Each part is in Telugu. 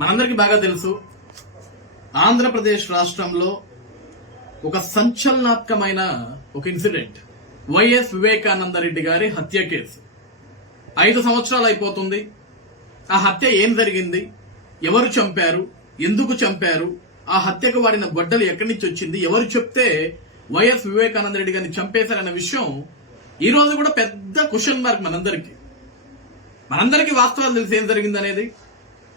మనందరికీ బాగా తెలుసు, ఆంధ్రప్రదేశ్ రాష్ట్రంలో ఒక సంచలనాత్మకమైన ఒక ఇన్సిడెంట్, వైఎస్ వివేకానంద రెడ్డి గారి హత్య కేసు. 5 సంవత్సరాలు అయిపోతుంది. ఆ హత్య ఏం జరిగింది, ఎవరు చంపారు, ఎందుకు చంపారు, ఆ హత్యకు వాడిన గొడ్డలు ఎక్కడి నుంచి వచ్చింది, ఎవరు చెప్తే వైఎస్ వివేకానంద రెడ్డి గారిని చంపేశారన్న విషయం ఈ రోజు కూడా పెద్ద క్వశ్చన్ మార్క్. మనందరికీ వాస్తవాలు తెలిసి ఏం జరిగింది అనేది.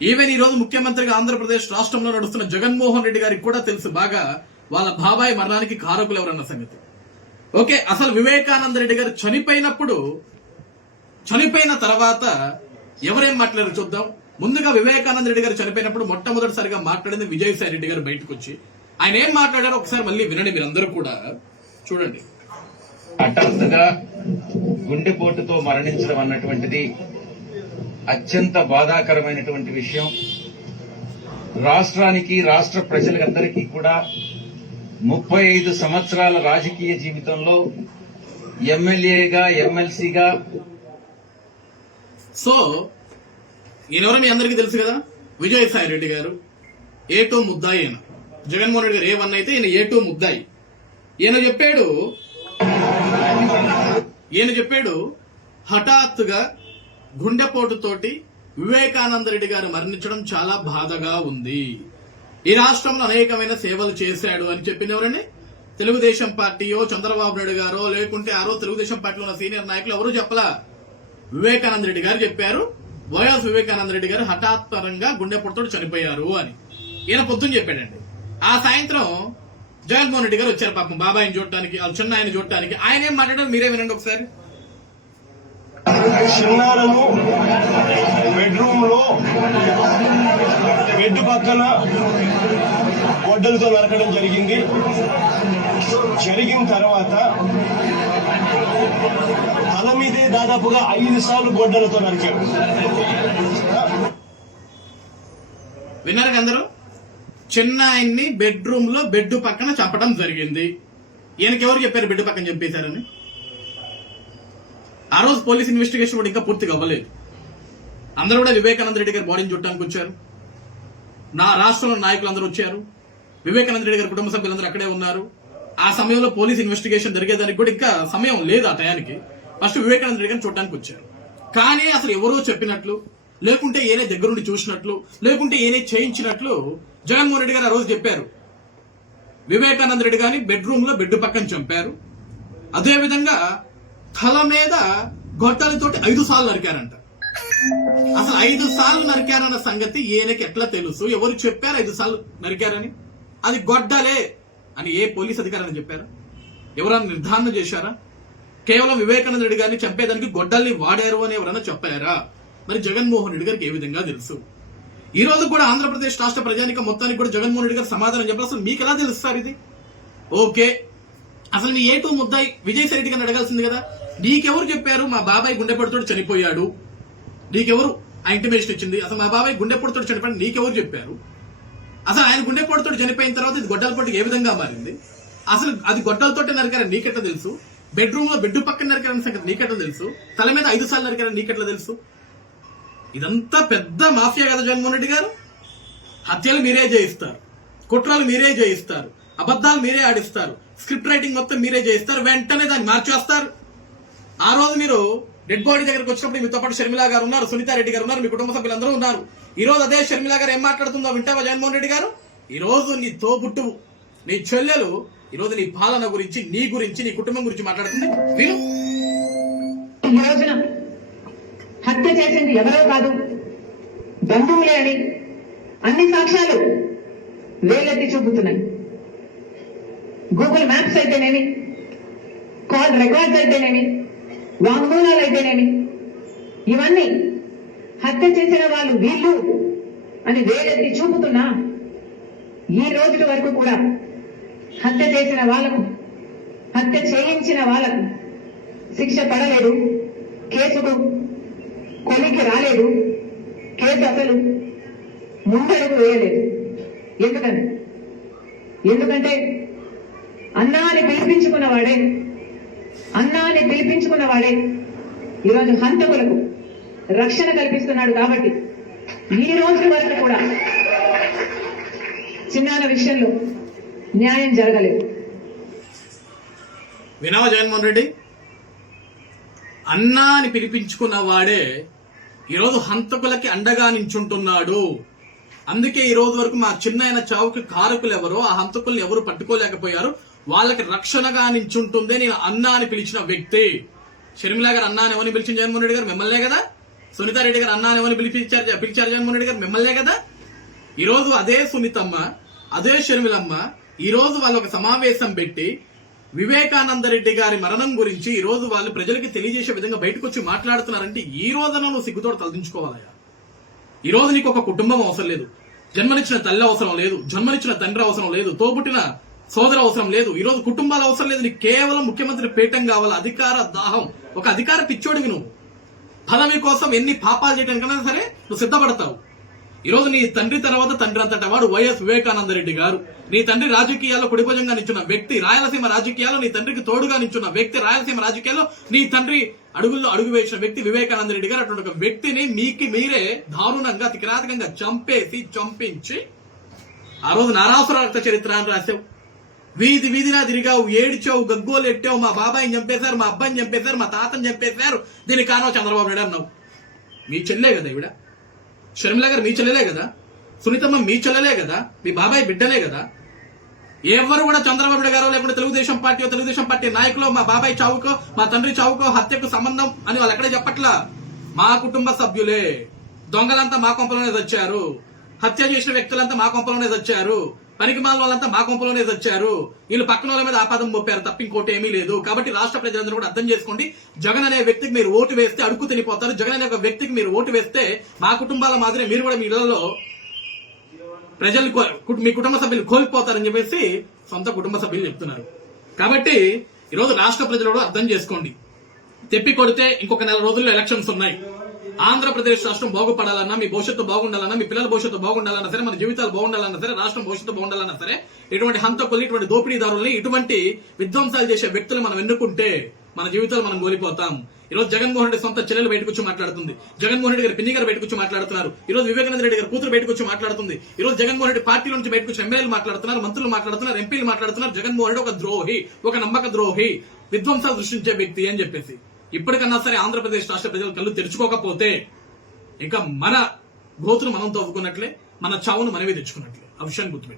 ఈవెన్ ఈ రోజు ముఖ్యమంత్రిగా ఆంధ్రప్రదేశ్ రాష్ట్రంలో నడుస్తున్న జగన్మోహన్ రెడ్డి గారికి కూడా తెలుసు బాగా వాళ్ళ బాబాయ్ మరణానికి కారకులు ఎవరన్న సంగతి. ఓకే, అసలు వివేకానంద రెడ్డి గారు చనిపోయిన తర్వాత ఎవరేం మాట్లాడారు చూద్దాం. ముందుగా వివేకానంద రెడ్డి గారు చనిపోయినప్పుడు మొట్టమొదటిసారిగా మాట్లాడింది విజయసాయి రెడ్డి గారు బయటకు వచ్చి. ఆయన ఏం మాట్లాడారో ఒకసారి మళ్ళీ వినండి, మీరందరూ కూడా చూడండి. హఠాత్తుగా గుండెపోటుతో మరణించడం అన్నటువంటిది అత్యంత బాధాకరమైనటువంటి విషయం. రాష్ట్రానికి, రాష్ట్ర ప్రజలందరికీ కూడా 35 సంవత్సరాల రాజకీయ జీవితంలో ఎమ్మెల్యేగా, ఎమ్మెల్సీగా. సో ఈయనెవరో మీ అందరికీ తెలుసు కదా, విజయసాయి రెడ్డి గారు A2 ముద్దాయి. ఈయన జగన్మోహన్ రెడ్డి గారు A1 అయితే ఈయన A2 ముద్దాయి. ఈయన చెప్పాడు హఠాత్తుగా గుండెపోటుతోటి వివేకానంద రెడ్డి గారు మరణించడం చాలా బాధగా ఉంది. ఈ రాష్ట్రంలో అనేకమైన సేవలు చేశాడు అని చెప్పింది ఎవరండి? తెలుగుదేశం పార్టీయో, చంద్రబాబు నాయుడు గారో, లేకుంటే ఆ రోజు తెలుగుదేశం పార్టీలో ఉన్న సీనియర్ నాయకులు ఎవరూ చెప్పలా. వివేకానంద రెడ్డి గారు చెప్పారు, వైఎస్ వివేకానంద రెడ్డి గారు హఠాత్పరంగా గుండెపోటుతో చనిపోయారు అని ఈయన పొద్దున చెప్పాడండి. ఆ సాయంత్రం జగన్మోహన్ రెడ్డి గారు వచ్చారు పాపం బాబాయిని చూడటానికి, చిన్న ఆయన చూడటానికి. ఆయన ఏం మాట్లాడారు మీరే వినండి ఒకసారి. చిన్నారను బెడ్రూమ్ లో బెడ్ పక్కన గొడ్డలతో నరకడం జరిగింది. జరిగిన తర్వాత తల మీదే దాదాపుగా 5 సార్లు గొడ్డలతో నరికాడు. విన్నారు అందరూ? చిన్న ఆయన్ని బెడ్రూమ్ లో బెడ్ పక్కన చంపడం జరిగింది. ఈయనకి ఎవరు చెప్పారు బెడ్ పక్కన చంపేశారని? ఆ రోజు పోలీస్ ఇన్వెస్టిగేషన్ కూడా ఇంకా పూర్తిగా అవ్వలేదు. అందరూ కూడా వివేకానంద రెడ్డి గారి బాడీని చూడటానికి వచ్చారు. నా రాష్ట్రంలో నాయకులు అందరూ వచ్చారు. వివేకానంద రెడ్డి గారి కుటుంబ సభ్యులందరూ అక్కడే ఉన్నారు. ఆ సమయంలో పోలీస్ ఇన్వెస్టిగేషన్ జరిగేదానికి కూడా ఇంకా సమయం లేదు. ఆ టయానికి ఫస్ట్ వివేకానంద రెడ్డి గారిని చూడటానికి వచ్చారు. కానీ అసలు ఎవరో చెప్పినట్లు, లేకుంటే ఏనే దగ్గరుండి చూసినట్లు, లేకుంటే ఏనే చేయించినట్లు జగన్మోహన్ రెడ్డి గారు ఆ రోజు చెప్పారు. వివేకానంద రెడ్డి గారిని బెడ్రూమ్ లో బెడ్ పక్కన చంపారు. అదేవిధంగా తల మీద గొడ్డలతోటి 5 సార్లు నరికారంట. అసలు 5 సార్లు నరికారన్న సంగతి ఈయనకి ఎట్లా తెలుసు? ఎవరు చెప్పారు 5 సార్లు నరికారని? అది గొడ్డలే అని ఏ పోలీస్ అధికారాన్ని చెప్పారా? ఎవరైనా నిర్ధారణ చేశారా? కేవలం వివేకానంద రెడ్డి గారిని చంపేదానికి గొడ్డల్ని వాడారు అని ఎవరైనా చెప్పారా? మరి జగన్మోహన్ రెడ్డి గారికి ఏ విధంగా తెలుసు? ఈ రోజు కూడా ఆంధ్రప్రదేశ్ రాష్ట్ర ప్రజానిక మొత్తానికి కూడా జగన్మోహన్ రెడ్డి గారు సమాధానం చెప్పారు. అసలు మీకు ఎలా తెలుస్తారు ఇది? ఓకే, అసలు నీ A2 ముద్దాయి విజయసాయి రెడ్డి గారిని అడగాల్సింది కదా. నీకెవరు చెప్పారు మా బాబాయ్ గుండెపోటుతో చనిపోయాడు? నీకెవరు ఆ ఇంటిమేషన్ ఇచ్చింది? అసలు మా బాబాయ్ గుండెపోటుతో చనిపోయాడు నీకెవరు చెప్పారు? అసలు ఆయన గుండెపోటుతో చనిపోయిన తర్వాత ఇది గొడ్డల పోటుకి ఏ విధంగా మారింది? అసలు అది గొడ్డలతోటే నరికారని నీకెట్లా తెలుసు? బెడ్రూమ్ లో బెడ్ పక్కన నరికారని సంగతి నీకెట్లా తెలుసు? తల మీద 5 సార్లు నరికారని నీకెట్లా తెలుసు? ఇదంతా పెద్ద మాఫియా కదా జగన్మోహన్ రెడ్డి గారు. హత్యలు మీరే చేయిస్తారు, కుట్రలు మీరే చేయిస్తారు, అబద్దాలు మీరే ఆడిస్తారు, స్క్రిప్ట్ రైటింగ్ మొత్తం మీరే చేయిస్తారు, వెంటనే దాన్ని మార్చేస్తారు. ఆ రోజు మీరు డెడ్ బాడీ దగ్గరకు వచ్చినప్పుడు మీతో పాటు షర్మిలా గారు ఉన్నారు, సునీతారెడ్డి గారు ఉన్నారు, మీ కుటుంబ సభ్యులందరూ ఉన్నారు. ఈ రోజు అదే షర్మిలా గారు ఏం మాట్లాడుతుందో వింటావా జగన్మోహన్ రెడ్డి గారు? ఈ రోజు నీ తోబుట్టువు, నీ చెల్లెలు ఈ రోజు నీ పాలన గురించి, నీ గురించి, నీ కుటుంబం గురించి మాట్లాడుతుంది. విను. హత్య చేసింది ఎవరో కాదు, బంధువులే అని అన్ని సాక్ష్యాలు వేలెత్తి చూపుతున్నాయి. గూగుల్ మ్యాప్స్ అయితేనేమి, కాల్ రికార్డ్స్ అయితేనేమి, వాంగ్మూలాలు అయితేనేమి, ఇవన్నీ హత్య చేసిన వాళ్ళు వీళ్ళు అని వేలెత్తి చూపుతున్నా ఈ రోజు వరకు కూడా హత్య చేసిన వాళ్లకు, హత్య చేయించిన వాళ్లకు శిక్ష పడలేదు, కేసుకు కొలికి రాలేదు, కేసు అసలు ముందడుగు వేయలేదు. ఎందుకంటే అన్నాని పిలిపించుకున్న వాడే ఈరోజు హంతకులకు రక్షణ కల్పిస్తున్నాడు. కాబట్టి ఈ రోజు వరకు కూడా చిన్నాల విషయంలో న్యాయం జరగలేదు. వినవా జగన్మోహన్ రెడ్డి? అన్నా అని పిలిపించుకున్న వాడే ఈరోజు హంతకులకి అండగా నించుంటున్నాడు. అందుకే ఈ రోజు వరకు మా చిన్న చావుకి కారకులు ఎవరో, ఆ హంతకుల్ని ఎవరు పట్టుకోలేకపోయారు, వాళ్ళకి రక్షణగా నించుంటుందే నేను అన్నా అని పిలిచిన వ్యక్తి. షర్మిల గారు అన్నా అని ఎవరిని పిలిచిన జగన్మోహన్ రెడ్డి గారు? మిమ్మల్నే కదా. సునీతారెడ్డి గారు అన్నా అని ఎవరిని పిలిచారు జగన్మోహన్ రెడ్డి గారు? మిమ్మల్నే కదా. ఈ రోజు అదే సునీతమ్మ, అదే షర్మిలమ్మ ఈ రోజు వాళ్ళు ఒక సమావేశం పెట్టి వివేకానంద రెడ్డి గారి మరణం గురించి ఈ రోజు వాళ్ళు ప్రజలకి తెలియజేసే విధంగా బయటకు వచ్చి మాట్లాడుతున్నారంటే ఈ రోజున నువ్వు సిగ్గుతోడు తలదించుకోవాలయ్యా. ఈ రోజు నీకు ఒక కుటుంబం అవసరం లేదు, జన్మనిచ్చిన తల్లి అవసరం లేదు, జన్మనిచ్చిన తండ్రి అవసరం లేదు, తోబుట్టిన సోదరు అవసరం లేదు, ఈ రోజు కుటుంబాలు అవసరం లేదు. నీకు కేవలం ముఖ్యమంత్రి పీఠం కావాలి, అధికార దాహం, ఒక అధికార పిచ్చోడివి. నువ్వు పదవి కోసం ఎన్ని పాపాలు చేయడానికైనా సరే నువ్వు సిద్ధపడతావు. ఈ రోజు నీ తండ్రి తర్వాత తండ్రి అంతటా వాడు వైఎస్ వివేకానంద రెడ్డి గారు. నీ తండ్రి రాజకీయాల్లో కుడిభుజంగా నించున్న వ్యక్తి, రాయలసీమ రాజకీయాల్లో నీ తండ్రికి తోడుగా నించున్న వ్యక్తి, రాయలసీమ రాజకీయాల్లో నీ తండ్రి అడుగుల్లో అడుగు వేసిన వ్యక్తి వివేకానంద రెడ్డి గారు. అటువంటి ఒక వ్యక్తిని మీరే దారుణంగా కిరాతకంగా చంపించి ఆ రోజు నారాసుర రక్త చరిత్ర అని రాసావు. వీధి వీధినా తిరిగావు, ఏడిచావు, గగ్గోలు ఎట్టావు, మా బాబాయిని చంపేశారు, మా అబ్బాయిని చంపేశారు, మా తాతని చంపేశారు, దీనికి కారణం చంద్రబాబు నాయుడు అన్నావు. మీ చెల్లె కదా ఈవిడ. షర్మిల గారు మీ చెల్లెలే కదా, సునీతమ్మ మీ చెల్లెలే కదా, మీ బాబాయ్ బిడ్డలే కదా. ఎవరు కూడా చంద్రబాబు నాయుడు గారో లేకుంటే తెలుగుదేశం పార్టీ నాయకులు మా బాబాయ్ చావుకో, మా తండ్రి చావుకో, హత్యకు సంబంధం అని వాళ్ళు ఎక్కడే చెప్పట్లా. మా కుటుంబ సభ్యులే. దొంగలంతా మా కొంపలోనే వచ్చారు, హత్య చేసిన వ్యక్తులంతా మా కొంపలోనే వచ్చారు, పనికిమాల వాళ్ళంతా మా కొంపలోనే వచ్చారు, వీళ్ళు పక్కన వాళ్ళ మీద ఆపాదం మోపారు తప్ప ఇంకోటి ఏమీ లేదు. కాబట్టి రాష్ట్ర ప్రజలందరూ కూడా అర్థం చేసుకోండి, జగన్ అనే వ్యక్తికి మీరు ఓటు వేస్తే అడుగు తినిపోతారు. జగన్ అనే ఒక వ్యక్తికి మీరు ఓటు వేస్తే మా కుటుంబాల మాదిరి మీరు కూడా మీ ఇళ్లలో ప్రజలు మీ కుటుంబ సభ్యులు కోల్పోతారని చెప్పేసి సొంత కుటుంబ సభ్యులు చెప్తున్నారు. కాబట్టి ఈరోజు రాష్ట్ర ప్రజలు కూడా అర్థం చేసుకోండి. తెప్పి కొడితే ఇంకొక నెల రోజుల్లో ఎలక్షన్స్ ఉన్నాయి. ఆంధ్రప్రదేశ్ రాష్ట్రం బాగుపడాలన్నా, మీ భవిష్యత్తు బాగుండాలన్నా, మీ పిల్లల భవిష్యత్తు బాగుండాలన్నా సరే, మన జీవితాలు బాగుండాలన్నా సరే, రాష్ట్రం భవిష్యత్తు బాగుండాలన్నా సరే, ఇటువంటి హంతకుల్ని, ఇటువంటి దోపిడీదారుల్ని, ఇటువంటి విధ్వంసాలు చేసే వ్యక్తులు మనం ఎన్నుకుంటే మన జీవితాలు మనం కోల్పోతాం. ఈ రోజు జగన్మోహన్ రెడ్డి సొంత చెల్లెలు బయటకు వచ్చి మాట్లాడుతుంది, జగన్మోహన్ రెడ్డి గారి పిన్ని గారు బయటకు వచ్చి మాట్లాడుతున్నారు, ఈ రోజు వివేకానంద రెడ్డి గారి కూతురు బయటకు వచ్చి మాట్లాడుతుంది, ఈ రోజు జగన్మోహన్ రెడ్డి పార్టీ నుంచి బయటకు వచ్చి ఎమ్మెల్యేలు మాట్లాడుతున్నారు, మంత్రులు మాట్లాడుతున్నారు, ఎంపీలు మాట్లాడుతున్నారు. జగన్మోహన్ రెడ్డి ఒక ద్రోహి, ఒక నమ్మక ద్రోహి, విధ్వంసాలు సృష్టించే వ్యక్తి అని చెప్పేసి. ఇప్పటికన్నా సరే ఆంధ్రప్రదేశ్ రాష్ట్ర ప్రజలు కళ్ళు తెరుచుకోకపోతే ఇక మన గోతును మనం తవ్వుకున్నట్లే, మన చావును మనమే తెచ్చుకున్నట్లే. ఆ విషయాన్ని గుర్తుపెట్టు.